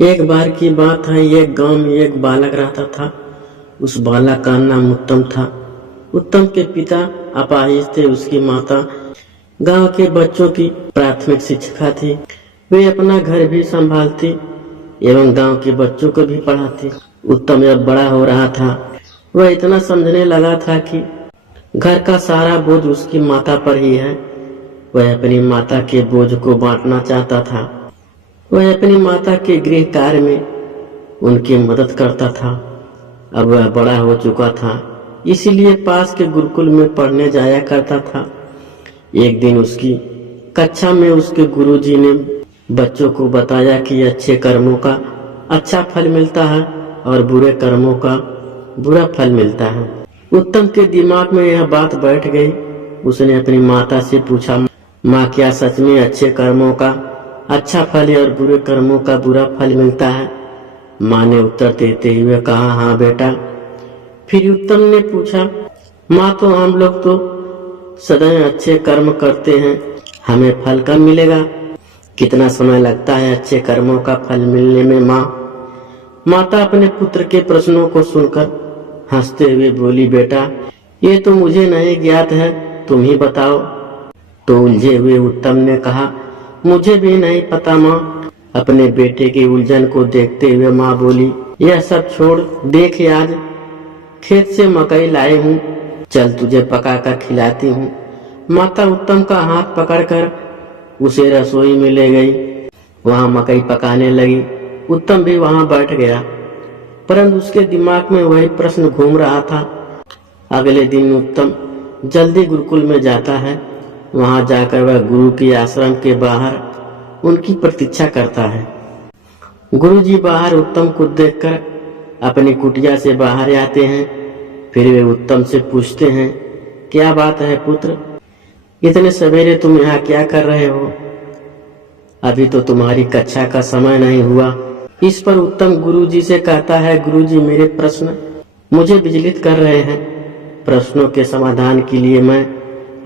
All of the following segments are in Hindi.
एक बार की बात है, एक गांव में एक बालक रहता था। उस बालक का नाम उत्तम था। उत्तम के पिता अपाहिज थे। उसकी माता गांव के बच्चों की प्राथमिक शिक्षिका थी। वे अपना घर भी संभालती एवं गांव के बच्चों को भी पढ़ाती। उत्तम जब बड़ा हो रहा था, वह इतना समझने लगा था कि घर का सारा बोझ उसकी माता पर ही है। वह अपनी माता के बोझ को बांटना चाहता था। वह अपनी माता के गृह कार्य में उनकी मदद करता था। अब वह बड़ा हो चुका था, इसीलिए पास के गुरुकुल में पढ़ने जाया करता था। एक दिन उसकी कक्षा में उसके गुरुजी ने बच्चों को बताया कि अच्छे कर्मों का अच्छा फल मिलता है और बुरे कर्मों का बुरा फल मिलता है। उत्तम के दिमाग में यह बात बैठ गई। उसने अपनी माता से पूछा, माँ क्या सच में अच्छे कर्मों का अच्छा फल और बुरे कर्मों का बुरा फल मिलता है? माँ ने उत्तर देते हुए कहा, हाँ बेटा। फिर उत्तम ने पूछा, माँ तो हम लोग तो सदैव अच्छे कर्म करते हैं, हमें फल कब मिलेगा? कितना समय लगता है अच्छे कर्मों का फल मिलने में माँ? माता अपने पुत्र के प्रश्नों को सुनकर हंसते हुए बोली, बेटा ये तो मुझे नहीं ज्ञात है, तुम ही बताओ। तो उलझे हुए उत्तम ने कहा, मुझे भी नहीं पता माँ। अपने बेटे की उलझन को देखते हुए माँ बोली, यह सब छोड़, देख आज खेत से मकई लाए हूँ, चल तुझे पका कर खिलाती हूँ। माता उत्तम का हाथ पकड़कर उसे रसोई में ले गई। वहाँ मकई पकाने लगी। उत्तम भी वहाँ बैठ गया, परंतु उसके दिमाग में वही प्रश्न घूम रहा था। अगले दिन उत्तम जल्दी गुरुकुल में जाता है। वहां जाकर वह गुरु के आश्रम के बाहर उनकी प्रतीक्षा करता है। गुरुजी बाहर उत्तम को देखकर अपनी कुटिया से बाहर आते हैं। फिर वे उत्तम से पूछते हैं, क्या बात है पुत्र, इतने सवेरे तुम यहाँ क्या कर रहे हो? अभी तो तुम्हारी कक्षा का समय नहीं हुआ। इस पर उत्तम गुरुजी से कहता है, गुरुजी मेरे प्रश्न मुझे विचलित कर रहे हैं। प्रश्नों के समाधान के लिए मैं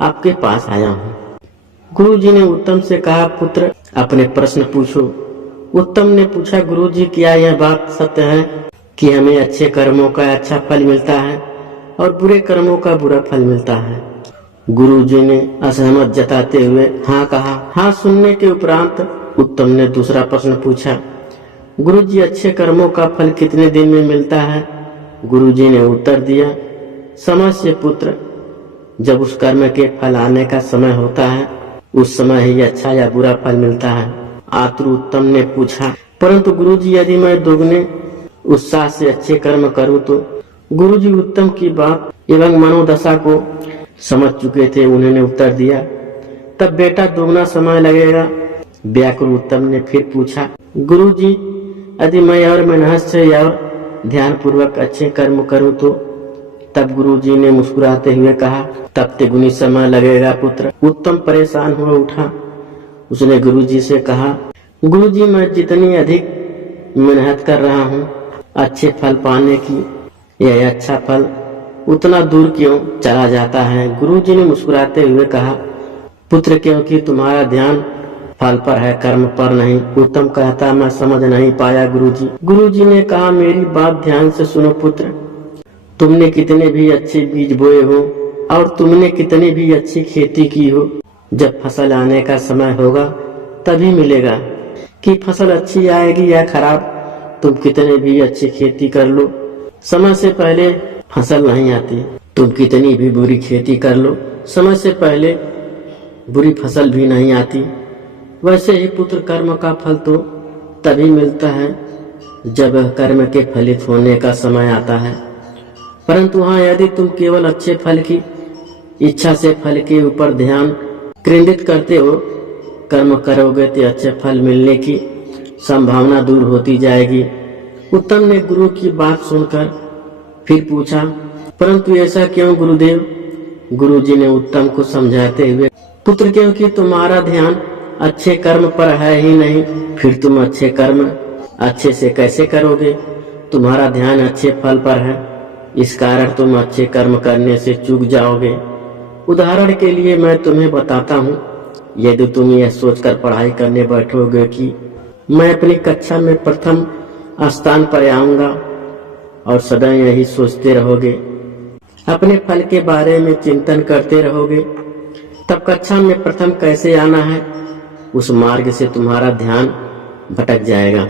आपके पास आया हूँ। गुरुजी ने उत्तम से कहा, पुत्र अपने प्रश्न पूछो। उत्तम ने पूछा, गुरुजी क्या यह बात सत्य है कि हमें अच्छे कर्मों का अच्छा फल मिलता है और बुरे कर्मों का बुरा फल मिलता है? गुरुजी ने असहमत जताते हुए हाँ कहा। हाँ सुनने के उपरांत उत्तम ने दूसरा प्रश्न पूछा, गुरुजी अच्छे कर्मों का फल कितने दिन में मिलता है? गुरुजी ने उत्तर दिया, समझ पुत्र, जब उस कर्म के फल आने का समय होता है उस समय ही अच्छा या बुरा फल मिलता है। आतुर उत्तम ने पूछा, परंतु गुरुजी यदि मैं दोगुने उत्साह से अच्छे कर्म करूं तो? गुरुजी उत्तम की बात एवं मनोदशा को समझ चुके थे। उन्होंने उत्तर दिया, तब बेटा दोगुना समय लगेगा। व्याकुल उत्तम ने फिर पूछा, गुरुजी यदि मैं और मेहनत से या ध्यान पूर्वक अच्छे कर्म करूं तो? तब गुरुजी ने मुस्कुराते हुए कहा, तब तिगुनी समय लगेगा पुत्र। उत्तम परेशान हो उठा। उसने गुरुजी से कहा, गुरुजी मैं जितनी अधिक मेहनत कर रहा हूँ अच्छे फल पाने की, यह अच्छा फल उतना दूर क्यों चला जाता है? गुरुजी ने मुस्कुराते हुए कहा, पुत्र क्योंकि तुम्हारा ध्यान फल पर है, कर्म पर नहीं। उत्तम कहता, मैं समझ नहीं पाया गुरुजी। गुरुजी ने कहा, मेरी बात ध्यान से सुनो पुत्र, तुमने कितने भी अच्छे बीज बोए हो और तुमने कितनी भी अच्छी खेती की हो, जब फसल आने का समय होगा तभी मिलेगा कि फसल अच्छी आएगी या खराब। तुम कितने भी अच्छी खेती कर लो, समय से पहले फसल नहीं आती। तुम कितनी भी बुरी खेती कर लो, समय से पहले बुरी फसल भी नहीं आती। वैसे ही पुत्र कर्म का फल तो तभी मिलता है जब कर्म के फलित होने का समय आता है। परंतु हाँ, यदि तुम केवल अच्छे फल की इच्छा से फल के ऊपर ध्यान केंद्रित करते हो, कर्म करोगे तो अच्छे फल मिलने की संभावना दूर होती जाएगी। उत्तम ने गुरु की बात सुनकर फिर पूछा, परंतु ऐसा क्यों गुरुदेव? गुरुजी ने उत्तम को समझाते हुए, पुत्र क्योंकि तुम्हारा ध्यान अच्छे कर्म पर है ही नहीं, फिर तुम अच्छे कर्म अच्छे से कैसे करोगे? तुम्हारा ध्यान अच्छे फल पर है, इस कारण तुम अच्छे कर्म करने से चूक जाओगे। उदाहरण के लिए मैं तुम्हें बताता हूँ, यदि तुम यह सोचकर पढ़ाई करने बैठोगे कि मैं अपनी कक्षा में प्रथम स्थान पर आऊंगा और सदा यही सोचते रहोगे, अपने फल के बारे में चिंतन करते रहोगे, तब कक्षा में प्रथम कैसे आना है उस मार्ग से तुम्हारा ध्यान भटक जाएगा।